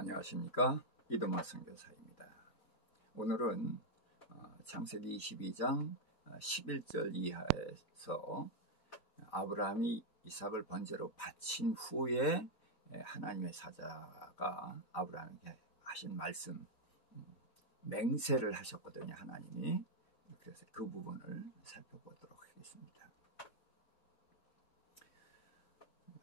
안녕하십니까, 이동화 선교사입니다. 오늘은 창세기 22장 11절 이하에서 아브라함이 이삭을 번제로 바친 후에 하나님의 사자가 아브라함에게 하신 말씀, 맹세를 하셨거든요. 하나님이. 그래서 그 부분을 살펴보도록 하겠습니다.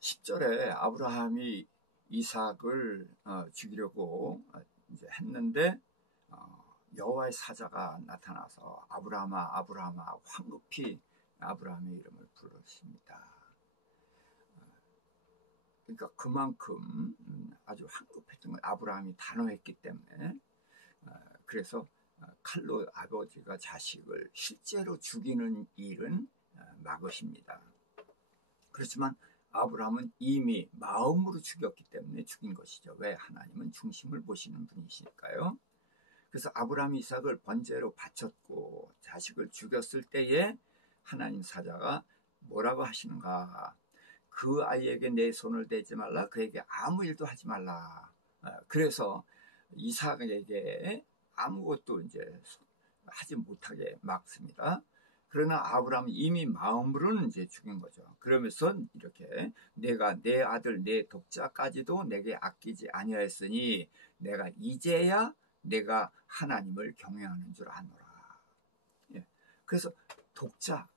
10절에 아브라함이 이삭을 죽이려고 이제 했는데 여호와의 사자가 나타나서 아브라함아 아브라함아 황급히 아브라함의 이름을 부르십니다. 그러니까 그만큼 아주 황급했던 건 아브라함이 단호했기 때문에, 그래서 칼로 아버지가 자식을 실제로 죽이는 일은 막으십니다. 그렇지만 아브라함은 이미 마음으로 죽였기 때문에 죽인 것이죠. 왜? 하나님은 중심을 보시는 분이시니까요. 그래서 아브라함이 이삭을 번제로 바쳤고 자식을 죽였을 때에 하나님 사자가 뭐라고 하시는가? 그 아이에게 내 손을 대지 말라. 그에게 아무 일도 하지 말라. 그래서 이삭에게 아무것도 이제 하지 못하게 막습니다. 그러나 아브라함은 이미 마음으로는 이제 죽인 거죠. 그러면서 이렇게 내가 내 아들 내 독자까지도 내게 아끼지 아니하였으니 내가 이제야 내가 하나님을 경외하는 줄 아노라. 예. 그래서 독자,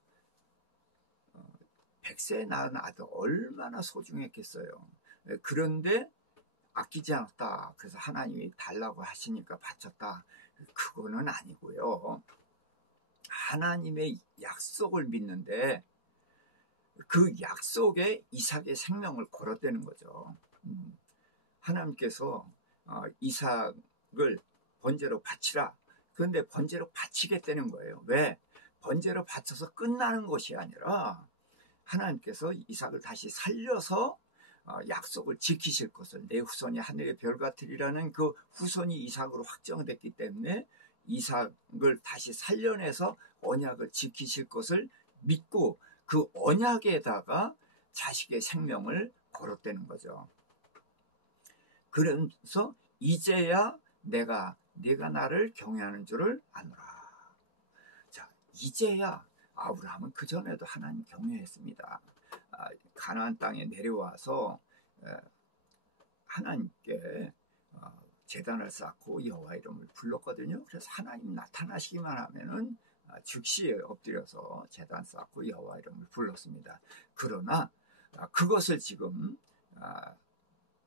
100세 낳은 아들 얼마나 소중했겠어요. 그런데 아끼지 않았다. 그래서 하나님이 달라고 하시니까 바쳤다. 그거는 아니고요. 하나님의 약속을 믿는데 그 약속에 이삭의 생명을 걸어대는 거죠. 하나님께서 이삭을 번제로 바치라. 그런데 번제로 바치겠다는 거예요. 왜? 번제로 바쳐서 끝나는 것이 아니라 하나님께서 이삭을 다시 살려서 약속을 지키실 것을, 내 후손이 하늘의 별 같으리라는 그 후손이 이삭으로 확정됐기 때문에 이삭을 다시 살려내서 언약을 지키실 것을 믿고 그 언약에다가 자식의 생명을 걸어대는 거죠. 그래서 이제야 내가 나를 경외하는 줄을 아노라. 자, 이제야 아브라함은 그 전에도 하나님 경외했습니다. 가나안 땅에 내려와서 하나님께 제단을 쌓고 여호와 이름을 불렀거든요. 그래서 하나님 나타나시기만 하면은 즉시 엎드려서 제단 쌓고 여호와 이름을 불렀습니다. 그러나 그것을 지금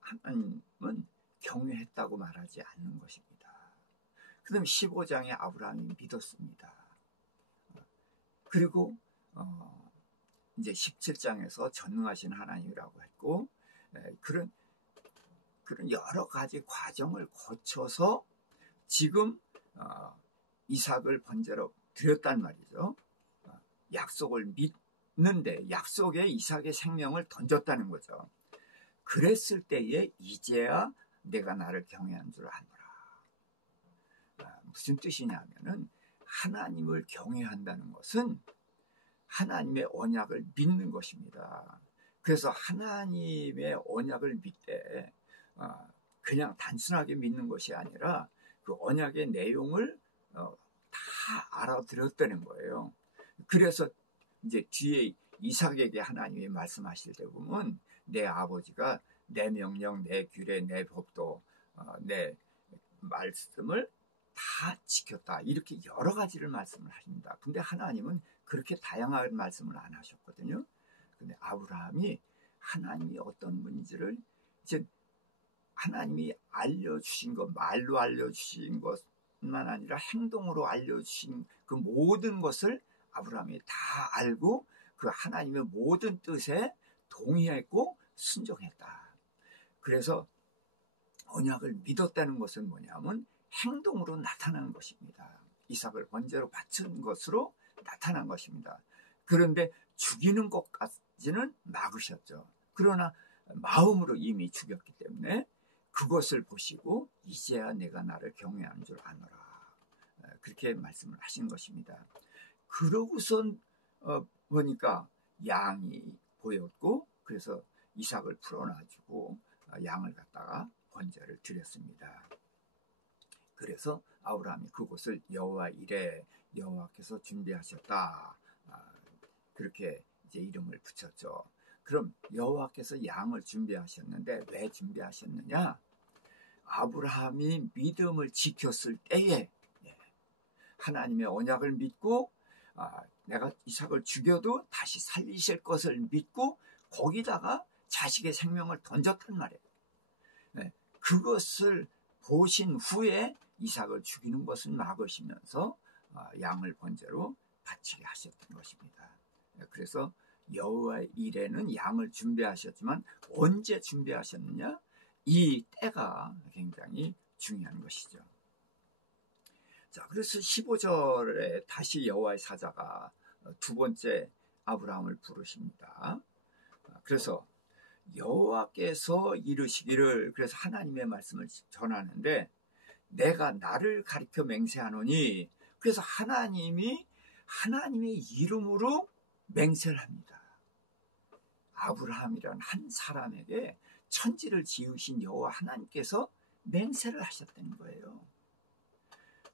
하나님은 경외했다고 말하지 않는 것입니다. 그다음 15장에 아브라함이 믿었습니다. 그리고 이제 17장에서 전능하신 하나님이라고 했고, 그런 여러 가지 과정을 거쳐서 지금 이삭을 번제로 드렸단 말이죠. 약속을 믿는데 약속에 이삭의 생명을 던졌다는 거죠. 그랬을 때에 이제야 내가 나를 경외한 줄 아노라. 무슨 뜻이냐면은 하나님을 경외한다는 것은 하나님의 언약을 믿는 것입니다. 그래서 하나님의 언약을 믿되 그냥 단순하게 믿는 것이 아니라 그 언약의 내용을 다 알아들었다는 거예요. 그래서 이제 뒤에 이삭에게 하나님이 말씀하실 때 보면 내 아버지가 내 명령, 내 규례, 내 법도, 내 말씀을 다 지켰다. 이렇게 여러 가지를 말씀을 하십니다. 근데 하나님은 그렇게 다양한 말씀을 안 하셨거든요. 근데 아브라함이 하나님이 어떤 분인지를 이제 하나님이 알려주신 것, 말로 알려주신 것만 아니라 행동으로 알려주신 그 모든 것을 아브라함이 다 알고 그 하나님의 모든 뜻에 동의했고 순종했다. 그래서 언약을 믿었다는 것은 뭐냐면 행동으로 나타나는 것입니다. 이삭을 번제로 바친 것으로 나타난 것입니다. 그런데 죽이는 것까지는 막으셨죠. 그러나 마음으로 이미 죽였기 때문에 그것을 보시고 이제야 내가 나를 경외하는 줄 아노라. 그렇게 말씀을 하신 것입니다. 그러고선 보니까 양이 보였고 그래서 이삭을 풀어놔주고 양을 갖다가 번제를 드렸습니다. 그래서 아브라함이 그곳을 여호와 이레, 여호와께서 준비하셨다, 그렇게 이제 이름을 붙였죠. 그럼 여호와께서 양을 준비하셨는데 왜 준비하셨느냐? 아브라함이 믿음을 지켰을 때에 하나님의 언약을 믿고 내가 이삭을 죽여도 다시 살리실 것을 믿고 거기다가 자식의 생명을 던졌단 말이에요. 그것을 보신 후에 이삭을 죽이는 것을 막으시면서 양을 번제로 바치게 하셨던 것입니다. 그래서 여호와 이레는 양을 준비하셨지만 언제 준비하셨느냐? 이 때가 굉장히 중요한 것이죠. 자, 그래서 15절에 다시 여호와의 사자가 두 번째 아브라함을 부르십니다. 그래서 여호와께서 이르시기를, 그래서 하나님의 말씀을 전하는데, 내가 나를 가리켜 맹세하노니, 그래서 하나님이 하나님의 이름으로 맹세를 합니다. 아브라함이란 한 사람에게 천지를 지으신 여호와 하나님께서 맹세를 하셨다는 거예요.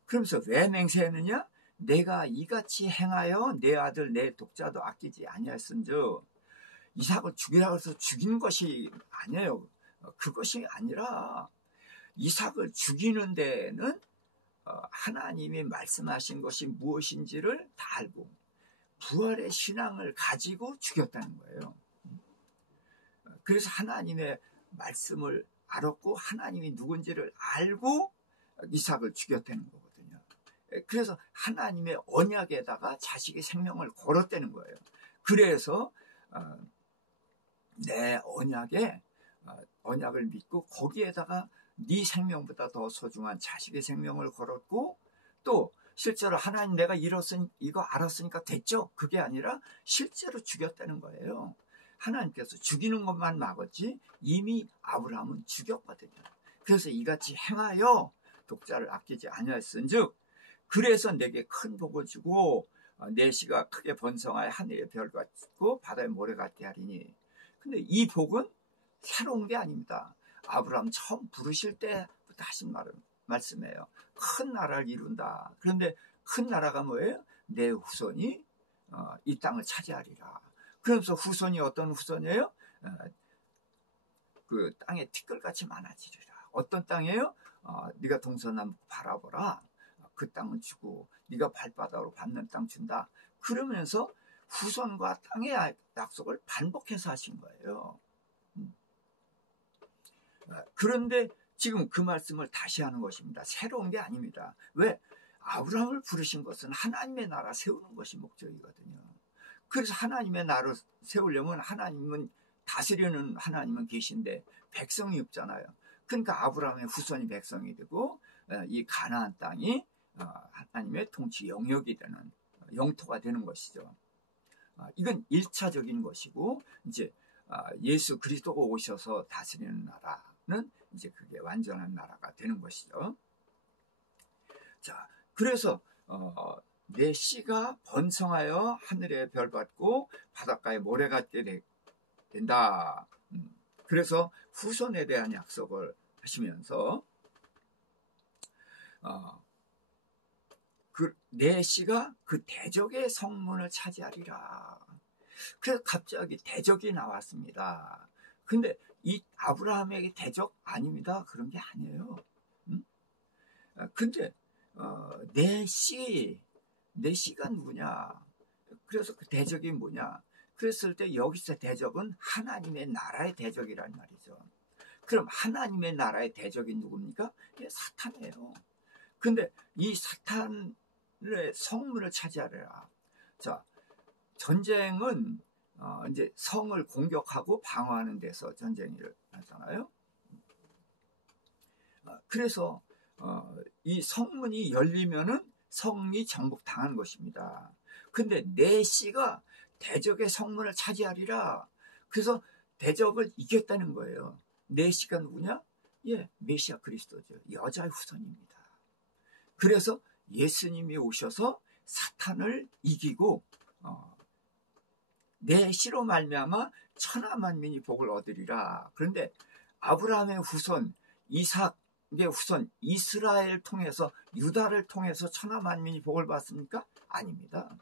그러면서 왜 맹세했느냐? 내가 이같이 행하여 내 아들 내 독자도 아끼지 아니하였은즉, 이삭을 죽이라고 해서 죽인 것이 아니에요. 그것이 아니라 이삭을 죽이는 데에는 하나님이 말씀하신 것이 무엇인지를 다 알고 부활의 신앙을 가지고 죽였다는 거예요. 그래서 하나님의 말씀을 알았고 하나님이 누군지를 알고 이삭을 죽였다는 거거든요. 그래서 하나님의 언약에다가 자식의 생명을 걸었다는 거예요. 그래서 내 언약을 믿고 거기에다가 네 생명보다 더 소중한 자식의 생명을 걸었고, 또 실제로 하나님 내가 이거 알았으니까 됐죠? 그게 아니라 실제로 죽였다는 거예요. 하나님께서 죽이는 것만 막았지 이미 아브라함은 죽였거든요. 그래서 이같이 행하여 독자를 아끼지 아니하였은즉, 그래서 내게 큰 복을 주고 내 씨가 크게 번성하여 하늘의 별 같고 바다의 모래 같게 하리니. 근데 이 복은 새로운 게 아닙니다. 아브라함 처음 부르실 때부터 하신 말씀이에요. 큰 나라를 이룬다. 그런데 큰 나라가 뭐예요? 내 후손이 이 땅을 차지하리라. 그러면서 후손이 어떤 후손이에요? 그 땅에 티끌같이 많아지리라. 어떤 땅이에요? 네가 동서남북 바라보라. 그 땅은 주고 네가 발바닥으로 밟는 땅 준다. 그러면서 후손과 땅의 약속을 반복해서 하신 거예요. 그런데 지금 그 말씀을 다시 하는 것입니다. 새로운 게 아닙니다. 왜? 아브라함을 부르신 것은 하나님의 나라 세우는 것이 목적이거든요. 그래서 하나님의 나라를 세우려면 하나님은 다스리는 하나님은 계신데 백성이 없잖아요. 그러니까 아브라함의 후손이 백성이 되고 이 가나안 땅이 하나님의 통치 영역이 되는 영토가 되는 것이죠. 이건 1차적인 것이고, 이제 예수 그리스도가 오셔서 다스리는 나라는 이제 그게 완전한 나라가 되는 것이죠. 자, 그래서 내 씨가 번성하여 하늘의 별 같고 바닷가의 모래 같게 된다. 그래서 후손에 대한 약속을 하시면서 내 씨가 그 대적의 성문을 차지하리라. 그래서 갑자기 대적이 나왔습니다. 근데 이 아브라함에게 대적 아닙니다. 그런 게 아니에요. 근데 내 씨가 누구냐? 그래서 그 대적이 뭐냐? 그랬을 때 여기서 대적은 하나님의 나라의 대적이란 말이죠. 그럼 하나님의 나라의 대적이 누굽니까? 사탄이에요. 근데 이 사탄의 성문을 차지하리라. 자, 전쟁은 이제 성을 공격하고 방어하는 데서 전쟁이 일어나잖아요. 그래서 이 성문이 열리면은 성이 정복당한 것입니다. 근데 내 씨가 대적의 성문을 차지하리라. 그래서 대적을 이겼다는 거예요. 내 씨가 누구냐? 메시아 그리스도죠. 여자의 후손입니다. 그래서 예수님이 오셔서 사탄을 이기고 내 씨로 말미암아 천하 만민이 복을 얻으리라. 그런데 아브라함의 후손 이삭의 후손 이스라엘 통해서 유다를 통해서 천하 만민이 복을 받습니까? 아닙니다.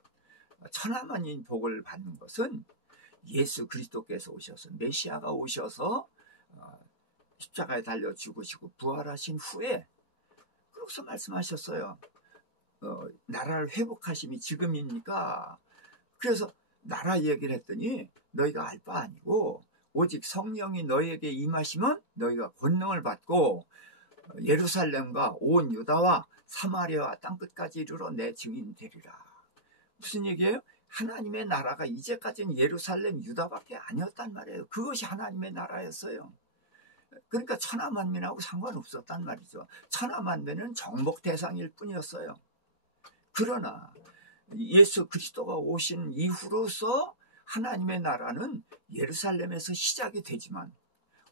천하 만민이 복을 받는 것은 예수 그리스도께서 오셔서 메시아가 오셔서 십자가에 달려 죽으시고 부활하신 후에 그래서 말씀하셨어요. 나라를 회복하심이 지금입니까? 그래서 나라 얘기를 했더니 너희가 알 바 아니고 오직 성령이 너희에게 임하시면 너희가 권능을 받고 예루살렘과 온 유다와 사마리아와 땅끝까지 이르러 내 증인이 되리라. 무슨 얘기예요? 하나님의 나라가 이제까지는 예루살렘 유다밖에 아니었단 말이에요. 그것이 하나님의 나라였어요. 그러니까 천하 만민하고 상관없었단 말이죠. 천하 만민은 정복 대상일 뿐이었어요. 그러나 예수 그리스도가 오신 이후로서 하나님의 나라는 예루살렘에서 시작이 되지만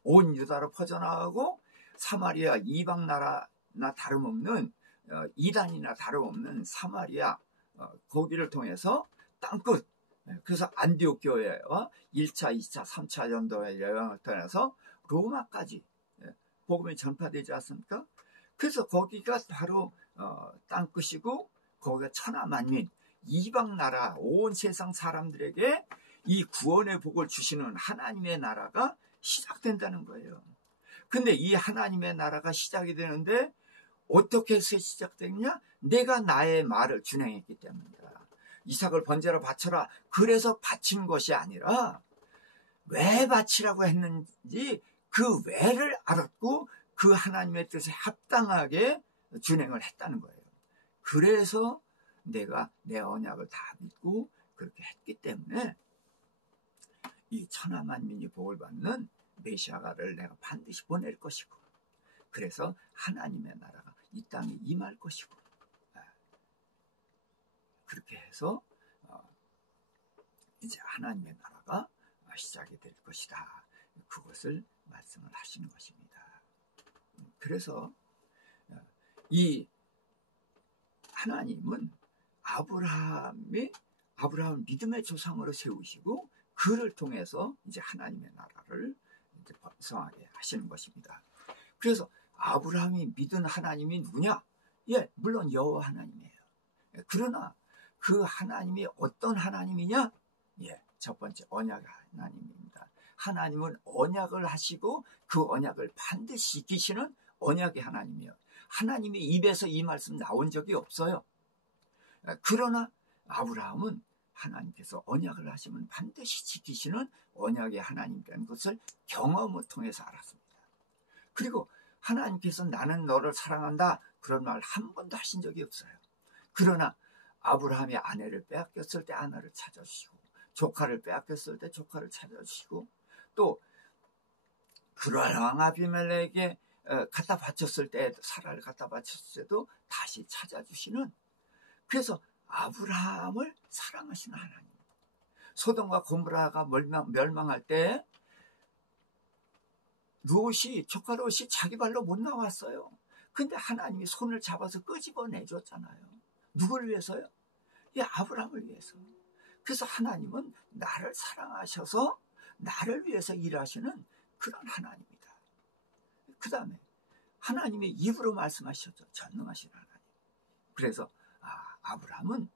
온 유다로 퍼져나가고 사마리아 이방 나라나 다름없는 이단이나 다름없는 사마리아 거기를 통해서 땅끝, 그래서 안디옥 교회와 1차, 2차, 3차 전도의 여행을 통해서 로마까지 복음이 전파되지 않습니까? 그래서 거기가 바로 땅끝이고 거기가 천하 만민, 이방 나라, 온 세상 사람들에게 이 구원의 복을 주시는 하나님의 나라가 시작된다는 거예요. 근데 이 하나님의 나라가 시작이 되는데 어떻게 해서 시작됐냐? 내가 나의 말을 준행했기 때문이다. 이삭을 번제로 바쳐라. 그래서 바친 것이 아니라 왜 바치라고 했는지 그 왜를 알았고 그 하나님의 뜻에 합당하게 준행을 했다는 거예요. 그래서 내가 내 언약을 다 믿고 그렇게 했기 때문에 이 천하 만민이 복을 받는 메시아를 내가 반드시 보낼 것이고 그래서 하나님의 나라가 이 땅에 임할 것이고 그렇게 해서 이제 하나님의 나라가 시작이 될 것이다. 그것을 말씀을 하시는 것입니다. 그래서 이 하나님은 아브라함을 믿음의 조상으로 세우시고 그를 통해서 이제 하나님의 나라를 이제 번성하게 하시는 것입니다. 그래서 아브라함이 믿은 하나님이 누구냐? 예, 물론 여호와 하나님이에요. 그러나 그 하나님이 어떤 하나님이냐? 예, 첫 번째 언약 하나님입니다. 하나님은 언약을 하시고 그 언약을 반드시 지키시는 언약의 하나님이에요. 하나님의 입에서 이 말씀 나온 적이 없어요. 그러나 아브라함은 하나님께서 언약을 하시면 반드시 지키시는 언약의 하나님이라는 것을 경험을 통해서 알았습니다. 그리고 하나님께서 나는 너를 사랑한다 그런 말 한 번도 하신 적이 없어요. 그러나 아브라함이 아내를 빼앗겼을 때 아내를 찾아주시고 조카를 빼앗겼을 때 조카를 찾아주시고 또 그랄 왕 아비멜렉에게 갖다 바쳤을 때 사라를 갖다 바쳤을 때도 다시 찾아주시는 그래서 아브라함을 사랑하시는 하나님. 소돔과 고모라가 멸망할 때 조카 롯이 자기 발로 못 나왔어요. 근데 하나님이 손을 잡아서 끄집어내줬잖아요. 누굴 위해서요? 이 아브라함을 위해서. 그래서 하나님은 나를 사랑하셔서 나를 위해서 일하시는 그런 하나님이다. 그 다음에 하나님의 입으로 말씀하셨죠. 전능하신 하나님. 그래서 아브라함은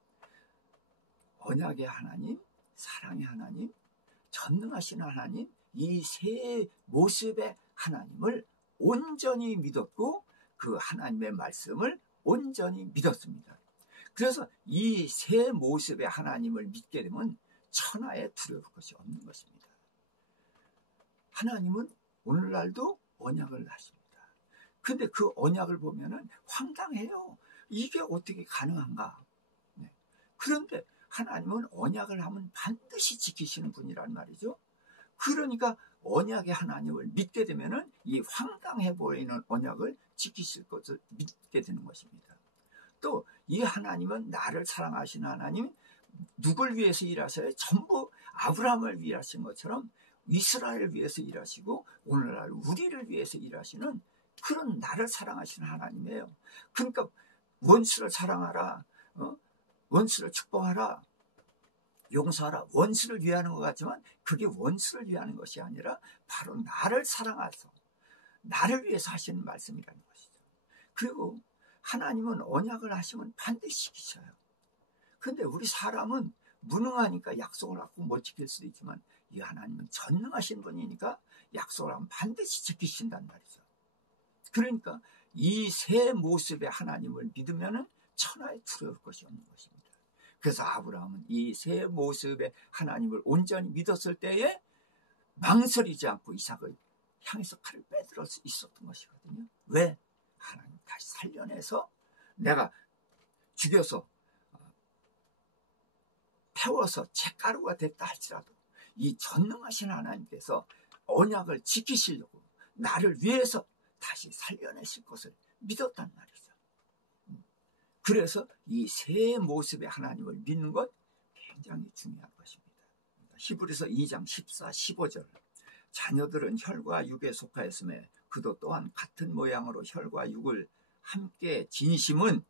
언약의 하나님, 사랑의 하나님, 전능하신 하나님 이 세 모습의 하나님을 온전히 믿었고 그 하나님의 말씀을 온전히 믿었습니다. 그래서 이 세 모습의 하나님을 믿게 되면 천하에 두려울 것이 없는 것입니다. 하나님은 오늘날도 언약을 하십니다. 근데 그 언약을 보면은 황당해요. 이게 어떻게 가능한가? 네. 그런데 하나님은 언약을 하면 반드시 지키시는 분이란 말이죠. 그러니까 언약의 하나님을 믿게 되면은 이 황당해 보이는 언약을 지키실 것을 믿게 되는 것입니다. 또 이 하나님은 나를 사랑하시는 하나님, 누굴 위해서 일하셔요? 전부 아브라함을 위해 하신 것처럼 이스라엘을 위해서 일하시고 오늘날 우리를 위해서 일하시는 그런 나를 사랑하시는 하나님이에요. 그러니까 원수를 사랑하라, 원수를 축복하라, 용서하라, 원수를 위하는 것 같지만 그게 원수를 위하는 것이 아니라 바로 나를 사랑해서 나를 위해서 하시는 말씀이라는 것이죠. 그리고 하나님은 언약을 하시면 반드시 지키셔요. 그런데 우리 사람은 무능하니까 약속을 하고 못 지킬 수도 있지만 이 하나님은 전능하신 분이니까 약속을 하면 반드시 지키신단 말이죠. 그러니까 이 세 모습의 하나님을 믿으면 천하에 두려울 것이 없는 것입니다. 그래서 아브라함은 이 세 모습의 하나님을 온전히 믿었을 때에 망설이지 않고 이삭을 향해서 칼을 빼들어 있었던 것이거든요. 왜? 하나님 다시 살려내서 내가 죽여서 태워서 채가루가 됐다 할지라도 이 전능하신 하나님께서 언약을 지키시려고 나를 위해서 다시 살려내실 것을 믿었단 말이죠. 그래서 이 세 모습의 하나님을 믿는 것 굉장히 중요한 것입니다. 히브리서 2장 14, 15절 자녀들은 혈과 육에 속하였음에 그도 또한 같은 모양으로 혈과 육을 함께 지니심은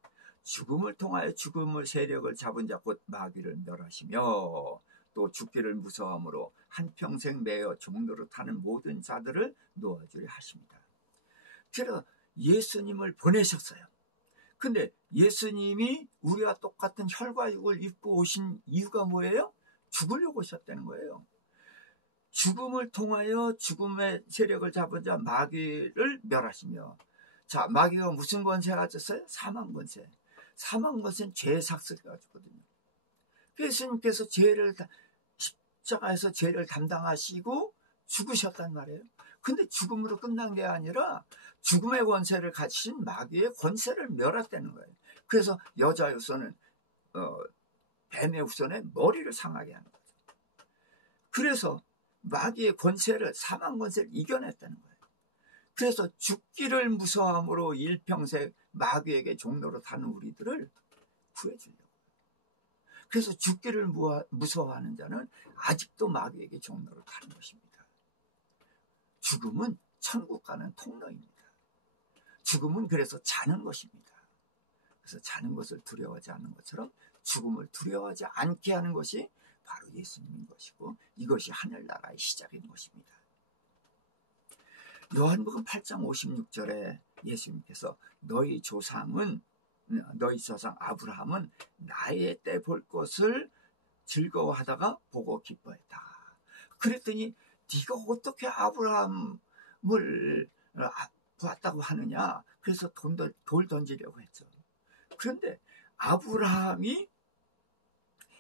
죽음을 통하여 죽음의 세력을 잡은 자 곧 마귀를 멸하시며 또 죽기를 무서워함으로 한평생 매어 종노릇하는 모든 자들을 놓아주려 하십니다. 그래서 예수님을 보내셨어요. 근데 예수님이 우리와 똑같은 혈과 육을 입고 오신 이유가 뭐예요? 죽으려고 오셨다는 거예요. 죽음을 통하여 죽음의 세력을 잡은 자 마귀를 멸하시며, 자, 마귀가 무슨 권세가 가졌어요? 사망 권세. 사망 권세는 죄의 삭스를 가지거든요. 예수님께서 십자가에서 죄를 담당하시고 죽으셨단 말이에요. 근데 죽음으로 끝난 게 아니라 죽음의 권세를 가지신 마귀의 권세를 멸했다는 거예요. 그래서 여자 후손은 뱀의 후손의 머리를 상하게 하는 거죠. 그래서 마귀의 권세를, 사망 권세를 이겨냈다는 거예요. 그래서 죽기를 무서워함으로 일평생 마귀에게 종노릇 하는 우리들을 구해주려고. 그래서 죽기를 무서워하는 자는 아직도 마귀에게 종노릇 하는 것입니다. 죽음은 천국 가는 통로입니다. 죽음은 그래서 자는 것입니다. 그래서 자는 것을 두려워하지 않는 것처럼 죽음을 두려워하지 않게 하는 것이 바로 예수님인 것이고 이것이 하늘나라의 시작인 것입니다. 요한복음 8장 56절에 예수님께서 너희 조상 아브라함은 나의 때 볼 것을 즐거워하다가 보고 기뻐했다. 그랬더니 네가 어떻게 아브라함을 보았다고 하느냐. 그래서 돌 던지려고 했죠. 그런데 아브라함이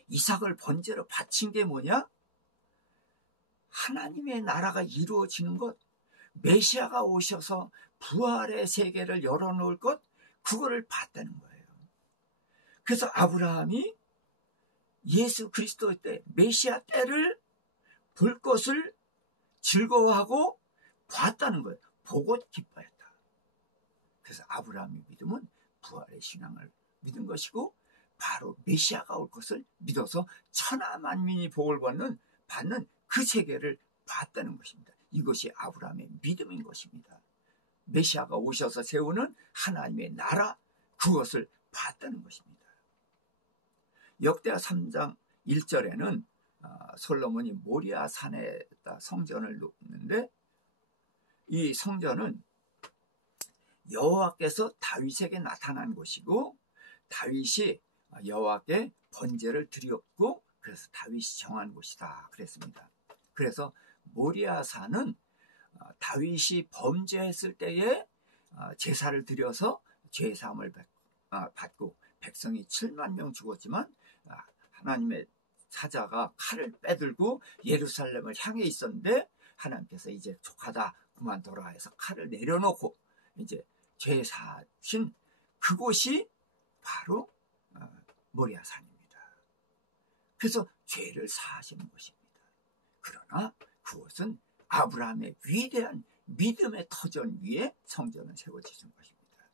이삭을 번제로 바친 게 뭐냐? 하나님의 나라가 이루어지는 것, 메시아가 오셔서 부활의 세계를 열어놓을 것, 그거를 봤다는 거예요. 그래서 아브라함이 예수 그리스도 때, 메시아 때를 볼 것을 즐거워하고 봤다는 거예요. 보고 기뻐했다. 그래서 아브라함의 믿음은 부활의 신앙을 믿은 것이고 바로 메시아가 올 것을 믿어서 천하 만민이 복을 받는 그 세계를 봤다는 것입니다. 이것이 아브라함의 믿음인 것입니다. 메시아가 오셔서 세우는 하나님의 나라, 그것을 봤다는 것입니다. 역대하 3장 1절에는 솔로몬이 모리아 산에다 성전을 놓는데 이 성전은 여호와께서 다윗에게 나타난 곳이고 다윗이 여호와께 번제를 드렸고 그래서 다윗이 정한 곳이다 그랬습니다. 그래서 모리아 산은 다윗이 범죄했을 때에 제사를 드려서 죄사함을 받고 백성이 7만 명 죽었지만 하나님의 사자가 칼을 빼들고 예루살렘을 향해 있었는데 하나님께서 이제 족하다 그만둬라 해서 칼을 내려놓고 이제 죄사신 그곳이 바로 모리아 산입니다. 그래서 죄를 사하시는 것입니다. 그러나 그것은 아브라함의 위대한 믿음의 터전 위에 성전은 세워지는 것입니다.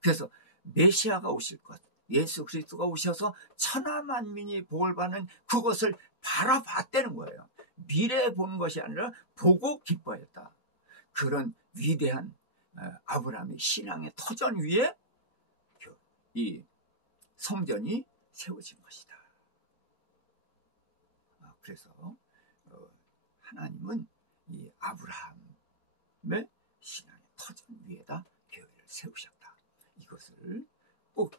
그래서 메시아가 오실 것, 예수 그리스도가 오셔서 천하 만민이 복을 받는 그것을 바라봤다는 거예요. 미래에 보는 것이 아니라 보고 기뻐했다. 그런 위대한 아브라함의 신앙의 터전 위에 이 성전이 세워진 것이다. 그래서 하나님은 이 아브라함의 신앙의 세우셨다. 이것을 꼭